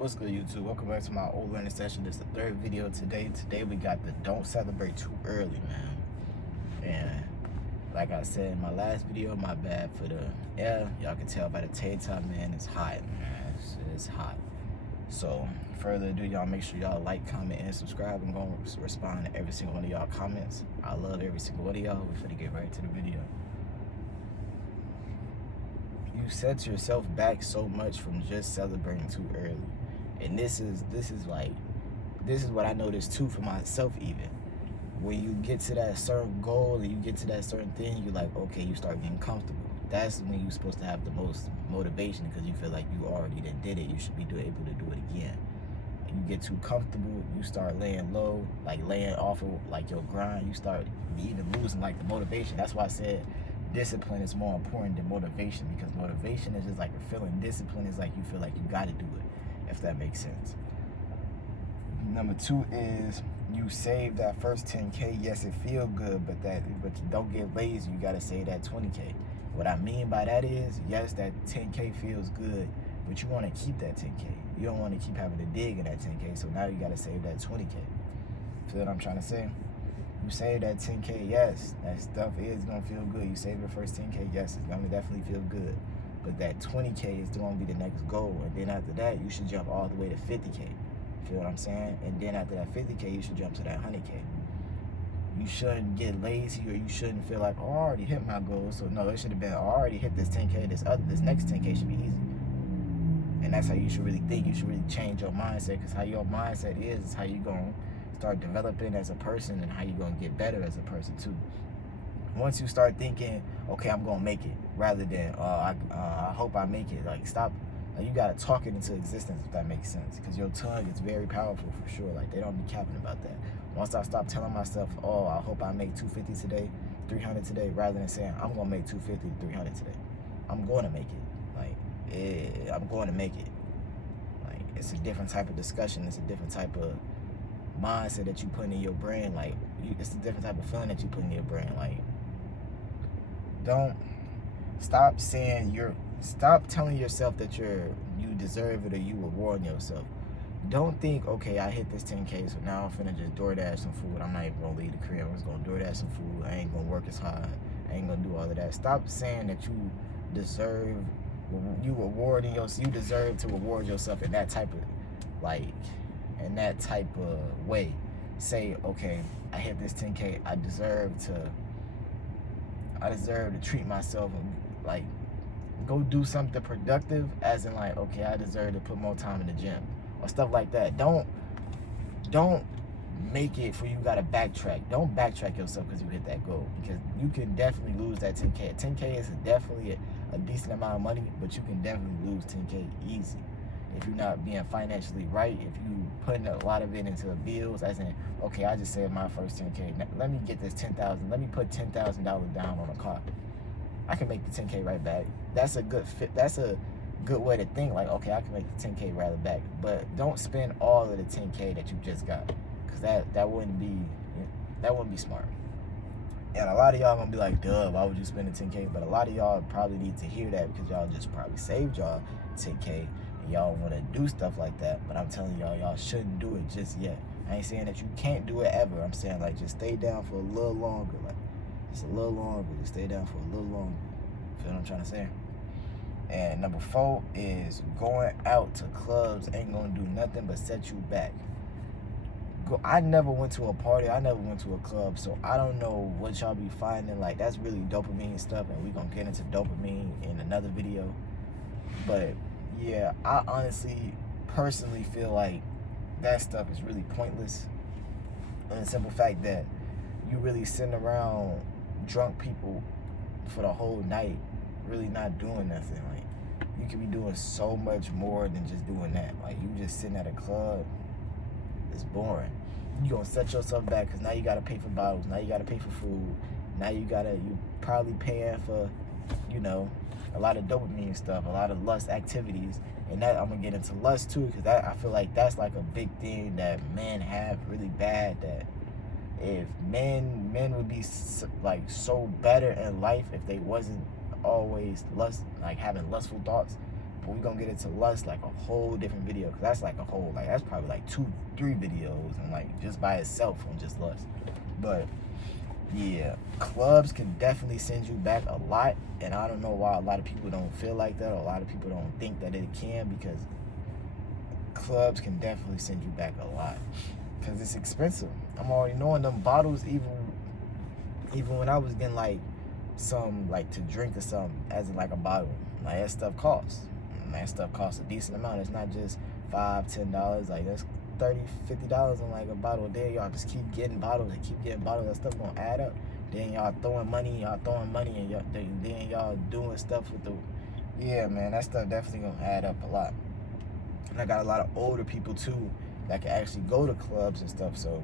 What's good, YouTube? Welcome back to my old learning session. This is the third video today. Today we got the don't celebrate too early, man. And like I said in my last video, my bad for the y'all can tell by the Tay-top, man, it's hot, man. It's hot. So further ado, y'all make sure y'all like, comment, and subscribe. I'm gonna respond to every single one of y'all comments. I love every single one of y'all. We're finna get right to the video. You set yourself back so much from just celebrating too early. And this is what I noticed too for myself. Even when you get to that certain goal and you get to that certain thing, you're like, okay, you start getting comfortable. That's when you're supposed to have the most motivation, because you feel like you already did it. You should be able to do it again. And you get too comfortable, you start laying low, like laying off of like your grind. You start even losing like the motivation. That's why I said discipline is more important than motivation, because motivation is just like a feeling. Discipline is like you feel like you got to do it, if that makes sense. Number two is you save that first 10K. Yes, it feel good, but you don't get lazy. You got to save that 20K. What I mean by that is, yes, that 10K feels good, but you want to keep that 10K. You don't want to keep having to dig in that 10K, so now you got to save that 20K. Feel what I'm trying to say? You save that 10K, yes, that stuff is going to feel good. You save your first 10K, yes, it's going to definitely feel good. But that 20K is going to be the next goal. And then after that, you should jump all the way to 50K. Feel what I'm saying? And then after that 50K, you should jump to that 100K. You shouldn't get lazy, or you shouldn't feel like, oh, I already hit my goal. So no, it should have been, oh, I already hit this 10K. This next 10K should be easy. And that's how you should really think. You should really change your mindset, because how your mindset is how you're going to start developing as a person, and how you're going to get better as a person too. Once you start thinking, okay, I'm going to make it, rather than, I hope I make it. Like, stop. Like, you got to talk it into existence, if that makes sense. Because your tongue is very powerful, for sure. Like, they don't be capping about that. Once I stop telling myself, oh, I hope I make 250 today, 300 today, rather than saying, I'm going to make 250, 300 today. I'm going to make it. Like, I'm going to make it. Like, it's a different type of discussion. It's a different type of mindset that you put in your brain. Like, it's a different type of feeling that you put in your brain. Like, don't stop telling yourself that you deserve it, or you reward yourself. Don't think, okay, I hit this 10K, so now I'm finna just DoorDash some food. I'm not even gonna leave the crib. I'm just gonna DoorDash some food. I ain't gonna work as hard. I ain't gonna do all of that. Stop saying that you deserve, you deserve to reward yourself in that type of, way. Say, okay, I hit this 10K. I deserve to treat myself and like go do something productive, as in like, okay, I deserve to put more time in the gym or stuff like that. Don't make it for you gotta backtrack. Don't backtrack yourself because you hit that goal, because you can definitely lose that 10K. 10K is definitely a decent amount of money, but you can definitely lose 10K easy if you're not being financially right. If you putting a lot of it into bills, as in, okay, I just saved my first 10K. Now, let me get this 10,000. Let me put $10,000 down on a car. I can make the 10K right back. That's a good fit. That's a good way to think. Like, okay, I can make the 10K right back. But don't spend all of the 10K that you just got, because that wouldn't be smart. And a lot of y'all gonna be like, duh, why would you spend the 10K? But a lot of y'all probably need to hear that, because y'all just probably saved y'all 10K. Y'all want to do stuff like that, but I'm telling y'all shouldn't do it just yet. I ain't saying that you can't do it ever. I'm saying, like, just stay down for a little longer, like just a little longer. Just stay down for a little longer. Feel what I'm trying to say? And number 4 is going out to clubs ain't gonna do nothing but set you back. I never went to a party. I never went to a club, so I don't know what y'all be finding. Like, that's really dopamine stuff, and we gonna get into dopamine in another video. But yeah, I honestly, personally feel like that stuff is really pointless. And the simple fact that you really sitting around drunk people for the whole night, really not doing nothing. Like, you could be doing so much more than just doing that. Like, you just sitting at a club, it's boring. You gonna set yourself back, because now you gotta pay for bottles, now you gotta pay for food, now you probably paying for, a lot of dopamine stuff, a lot of lust activities. And that, I'm gonna get into lust too, because I feel like that's like a big thing that men have really bad. That if men would be like so better in life if they wasn't always having lustful thoughts. But we gonna get into lust like a whole different video, because that's like a whole, like, that's probably like 2-3 videos, and like just by itself on just lust. But yeah, clubs can definitely send you back a lot, and I don't know why a lot of people don't feel like that, or a lot of people don't think that it can, because clubs can definitely send you back a lot, because it's expensive. I'm already knowing them bottles, even when I was getting like some, like, to drink or something, as in like a bottle, like, that stuff costs. And that stuff costs a decent amount. It's not just $5-10, like, that's $30-50 on like a bottle a day. Y'all just keep getting bottles and keep getting bottles. That stuff gonna add up. Then y'all throwing money, and then y'all doing stuff with the, yeah, man, that stuff definitely gonna add up a lot. And I got a lot of older people too that can actually go to clubs and stuff. So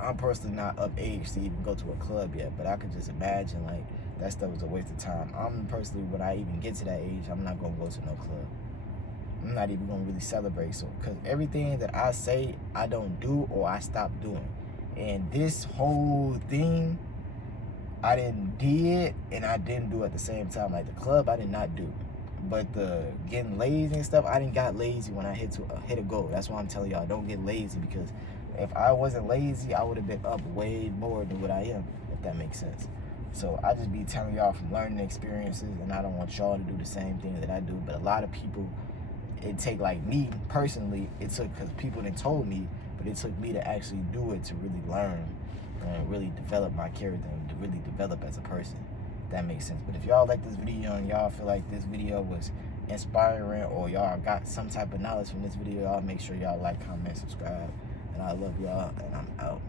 I'm personally not of age to even go to a club yet, but I could just imagine like that stuff was a waste of time. I'm personally, when I even get to that age, I'm not gonna go to no club. I'm not even gonna really celebrate. So, because everything that I say I don't do or I stop doing, and this whole thing I did and I didn't do at the same time. Like the club I did not do, but the getting lazy and stuff, I didn't got lazy when I hit a goal. That's why I'm telling y'all, don't get lazy, because if I wasn't lazy, I would have been up way more than what I am, if that makes sense. So I just be telling y'all from learning experiences, and I don't want y'all to do the same thing that I do. But a lot of people, it take, like me personally, it took, because people done told me, but it took me to actually do it to really learn and really develop my character and to really develop as a person. If that makes sense. But if y'all like this video and y'all feel like this video was inspiring, or y'all got some type of knowledge from this video, y'all make sure y'all like, comment, subscribe. And I love y'all, and I'm out.